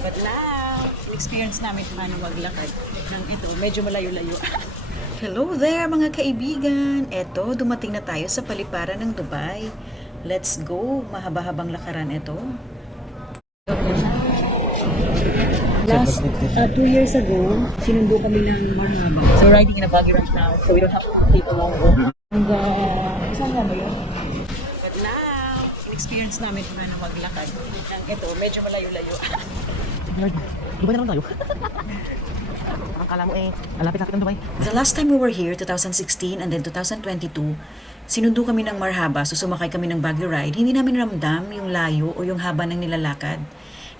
But now, experience namin kung paano maglakad ng ito. Medyo malayo-layo. Hello there mga kaibigan! Eto, dumating na tayo sa paliparan ng Dubai. Let's go! Mahaba-habang lakaran ito. Last 2 years ago, sinundo kami ng Marhaba. So we're riding in a buggy right now, so we don't have to take a long walk. And saan nga ba yun? But now, experience namin kung paano maglakad ng ito. Medyo malayo-layo. Dubai na lang tayo. Akala mo malapit-lapit ang Dubai. The last time we were here, 2016 and then 2022, sinundo kami ng Marhaba, so sumakay kami ng buggy ride. Hindi namin ramdam yung layo o yung haba ng nilalakad.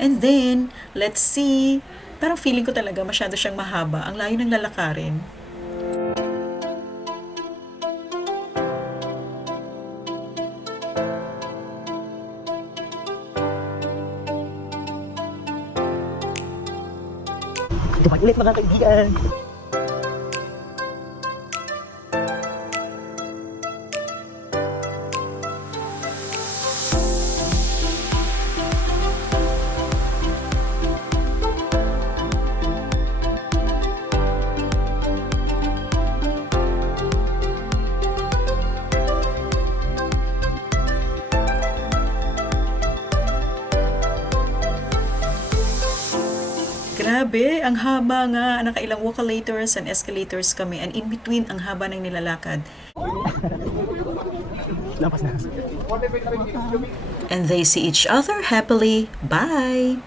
And then, let's see, parang feeling ko talaga masyado siyang mahaba. Ang layo ng lalakarin. Dubai ulit mga kaibigan. Grabe, ang haba nga. Nakailang walkalators and escalators kami and in between ang haba ng nilalakad. Lampas na. And they see each other happily. Bye!